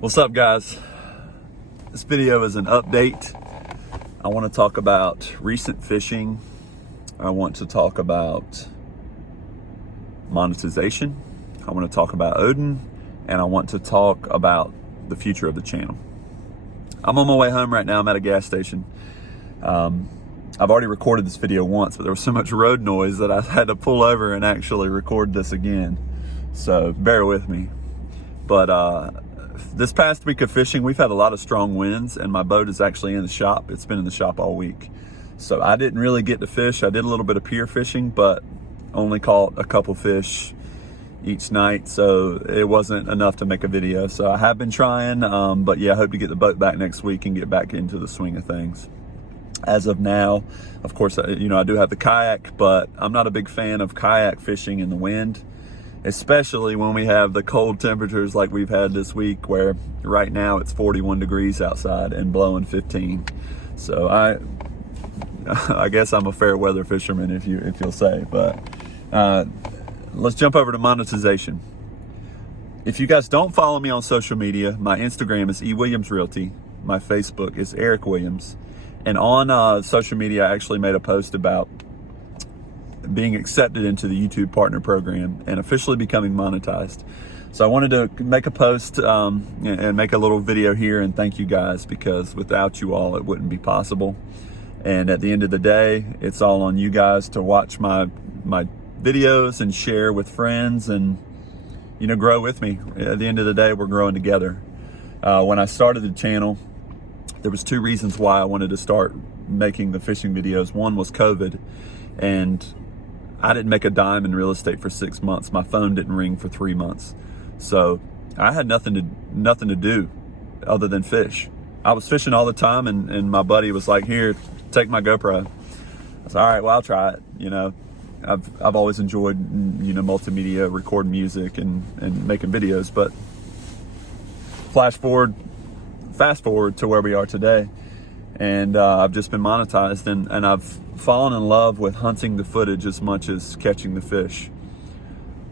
What's up, guys? This video is an update. I want to talk about recent fishing. I want to talk about monetization. I want to talk about Odin, and I want to talk about the future of the channel. I'm on my way home right now. I'm at a gas station. I've already recorded this video once, but there was so much road noise that I had to pull over and actually record this again. So bear with me. But this past week of fishing, we've had a lot of strong winds, and my boat is actually in the shop. It's been in the shop all week. So I didn't really get to fish. I did a little bit of pier fishing, but only caught a couple fish each night. So it wasn't enough to make a video. So I have been trying, but yeah, I hope to get the boat back next week and get back into the swing of things. As of now, of course, I do have the kayak, but I'm not a big fan of kayak fishing in the wind, especially when we have the cold temperatures like we've had this week, where right now it's 41 degrees outside and blowing 15. So I guess I'm a fair weather fisherman, if you'll say. But let's jump over to monetization. If you guys don't follow me on social media, my Instagram is ewilliamsrealty. My Facebook is Eric Williams. And on social media, I actually made a post about being accepted into the YouTube Partner Program and officially becoming monetized. So I wanted to make a post and make a little video here and thank you guys, because without you all, it wouldn't be possible. And at the end of the day, it's all on you guys to watch my videos and share with friends and, grow with me. At the end of the day, we're growing together. When I started the channel, there was two reasons why I wanted to start making the fishing videos. One was COVID, and I didn't make a dime in real estate for 6 months. My phone didn't ring for 3 months. So I had nothing to do other than fish. I was fishing all the time, and my buddy was like, "Here, take my GoPro." I said, "All right, well, I'll try it." I've always enjoyed, multimedia, recording music and making videos, but fast forward to where we are today, and I've just been monetized, and I've fallen in love with hunting the footage as much as catching the fish.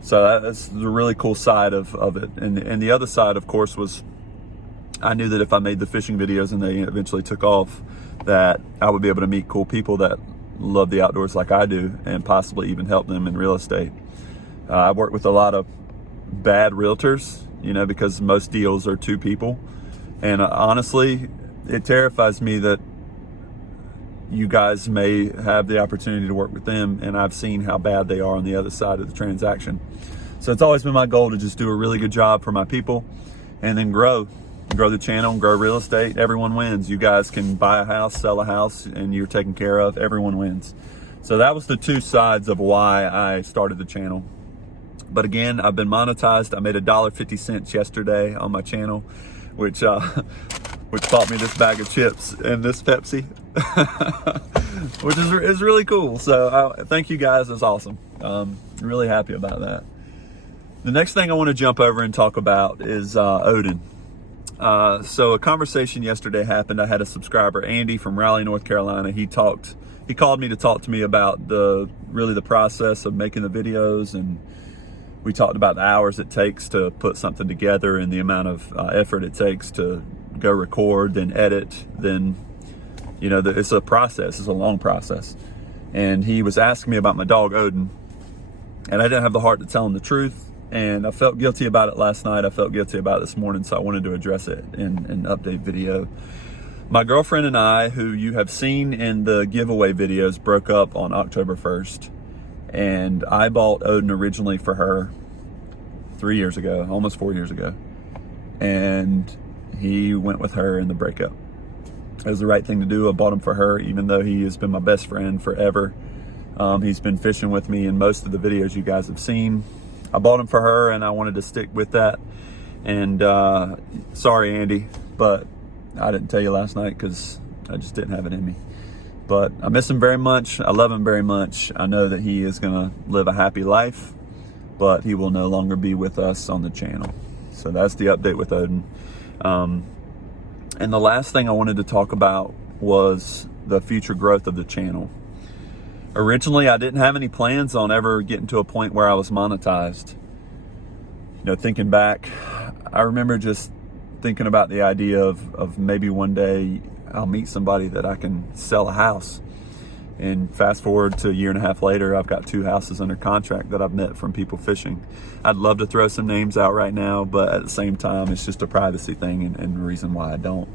So that's the really cool side of it. And the other side, of course, was I knew that if I made the fishing videos and they eventually took off, that I would be able to meet cool people that love the outdoors like I do, and possibly even help them in real estate. I work with a lot of bad realtors, because most deals are two people. And honestly, it terrifies me that you guys may have the opportunity to work with them, and I've seen how bad they are on the other side of the transaction. So it's always been my goal to just do a really good job for my people, and then grow the channel and grow real estate. Everyone wins. You guys can buy a house, sell a house, and you're taken care of. Everyone wins. So that was the two sides of why I started the channel. But again, I've been monetized. I made $1.50 yesterday on my channel, which bought me this bag of chips and this Pepsi, which is really cool. So thank you guys. It's awesome. Really happy about that. The next thing I want to jump over and talk about is Odin. So a conversation yesterday happened. I had a subscriber, Andy from Raleigh, North Carolina. He called me to talk to me about the process of making the videos, and we talked about the hours it takes to put something together and the amount of effort it takes to go record, then edit, then, it's a process. It's a long process. And he was asking me about my dog, Odin, and I didn't have the heart to tell him the truth. And I felt guilty about it last night. I felt guilty about it this morning, so I wanted to address it in an update video. My girlfriend and I, who you have seen in the giveaway videos, broke up on October 1st. And I bought Odin originally for her 3 years ago, almost 4 years ago. And he went with her in the breakup. It was the right thing to do. I bought him for her, even though he has been my best friend forever. He's been fishing with me in most of the videos you guys have seen. I bought him for her, and I wanted to stick with that. And sorry, Andy, but I didn't tell you last night because I just didn't have it in me. But I miss him very much. I love him very much. I know that he is gonna live a happy life, but he will no longer be with us on the channel. So that's the update with Odin. And the last thing I wanted to talk about was the future growth of the channel. Originally, I didn't have any plans on ever getting to a point where I was monetized. Thinking back, I remember just thinking about the idea of maybe one day I'll meet somebody that I can sell a house. And fast forward to a year and a half later, I've got 2 houses under contract that I've met from people fishing. I'd love to throw some names out right now, but at the same time, it's just a privacy thing, and the reason why I don't.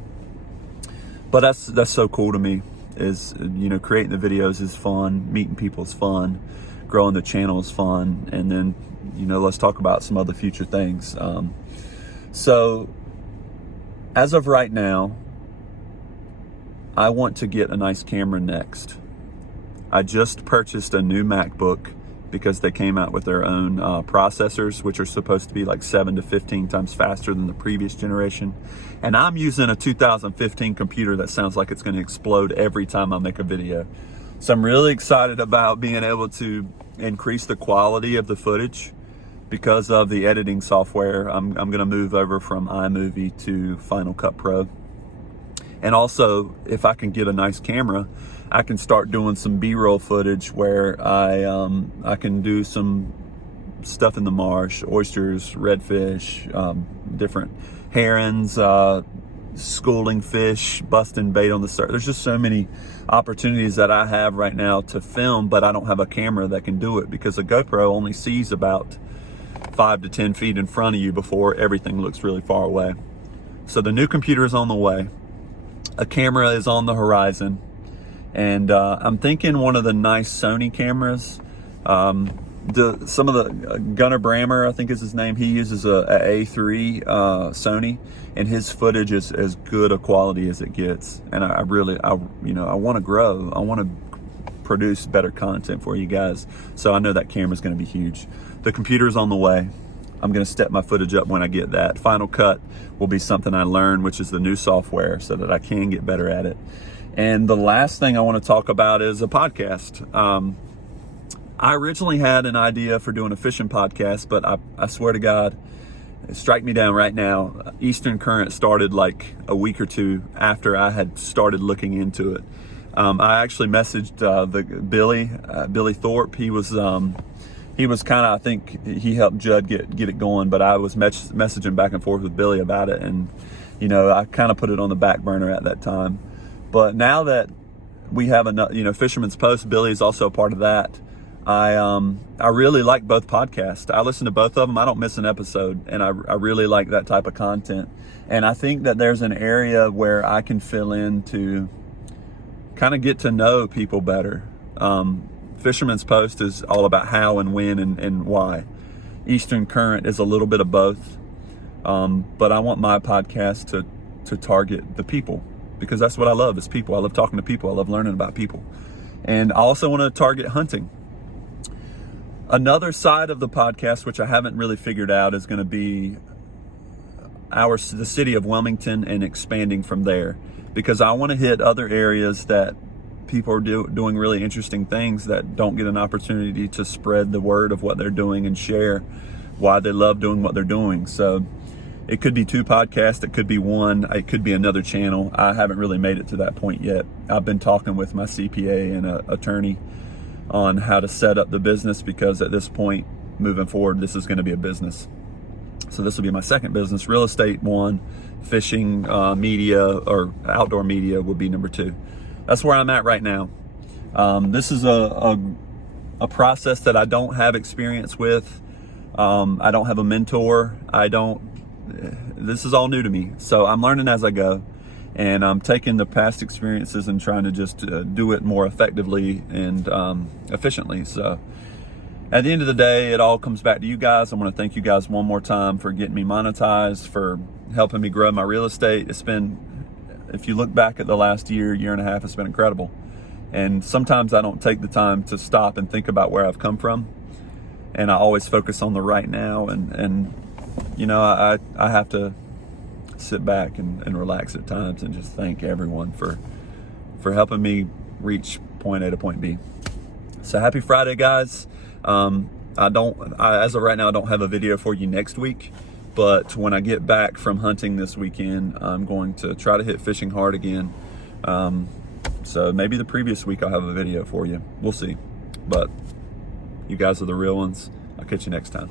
But that's so cool to me, is, you know, creating the videos is fun, meeting people is fun, growing the channel is fun, and then, you know, let's talk about some other future things. So as of right now, I want to get a nice camera next. I just purchased a new MacBook because they came out with their own processors, which are supposed to be like 7 to 15 times faster than the previous generation. And I'm using a 2015 computer that sounds like it's going to explode every time I make a video. So I'm really excited about being able to increase the quality of the footage because of the editing software. I'm going to move over from iMovie to Final Cut Pro. And also, if I can get a nice camera, I can start doing some B-roll footage where I can do some stuff in the marsh, oysters, redfish, different herons, schooling fish, busting bait on the surf. There's just so many opportunities that I have right now to film, but I don't have a camera that can do it because a GoPro only sees about 5 to 10 feet in front of you before everything looks really far away. So the new computer is on the way. A camera is on the horizon. And I'm thinking one of the nice Sony cameras. Some of the Gunnar Brammer, I think is his name. He uses a A3 Sony, and his footage is as good a quality as it gets. And I want to grow. I want to produce better content for you guys. So I know that camera's going to be huge. The computer's on the way. I'm going to step my footage up when I get that. Final Cut will be something I learn, which is the new software, so that I can get better at it. And the last thing I want to talk about is a podcast. I originally had an idea for doing a fishing podcast, but I swear to God, strike me down right now. Eastern Current started like a week or 2 after I had started looking into it. I actually messaged Billy Thorpe. He was kind of, I think he helped Judd get it going, but I was messaging back and forth with Billy about it, and you know, I kind of put it on the back burner at that time. But now that we have Fisherman's Post, Billy is also a part of that. I really like both podcasts. I listen to both of them. I don't miss an episode, and I really like that type of content. And I think that there's an area where I can fill in to kind of get to know people better. Fisherman's Post is all about how and when and why. Eastern Current is a little bit of both. But I want my podcast to target the people, because that's what I love, is people. I love talking to people. I love learning about people. And I also want to target hunting. Another side of the podcast, which I haven't really figured out, is going to be the city of Wilmington and expanding from there, because I want to hit other areas that people are doing really interesting things that don't get an opportunity to spread the word of what they're doing and share why they love doing what they're doing. So it could be 2 podcasts, it could be 1, it could be another channel. I haven't really made it to that point yet. I've been talking with my CPA and an attorney on how to set up the business, because at this point, moving forward, this is going to be a business. So this will be my second business. Real estate 1, fishing, media, or outdoor media would be number 2. That's where I'm at right now. This is a process that I don't have experience with. I don't have a mentor. This is all new to me. So I'm learning as I go, and I'm taking the past experiences and trying to just do it more effectively and efficiently. So at the end of the day, it all comes back to you guys. I want to thank you guys one more time for getting me monetized, for helping me grow my real estate. It's been, if you look back at the last year and a half, it's been incredible. And sometimes I don't take the time to stop and think about where I've come from. And I always focus on the right now. And you know, I have to sit back and relax at times and just thank everyone for helping me reach point A to point B. So happy Friday, guys. As of right now, I don't have a video for you next week, but when I get back from hunting this weekend, I'm going to try to hit fishing hard again. So maybe the previous week I'll have a video for you. We'll see. But you guys are the real ones. I'll catch you next time.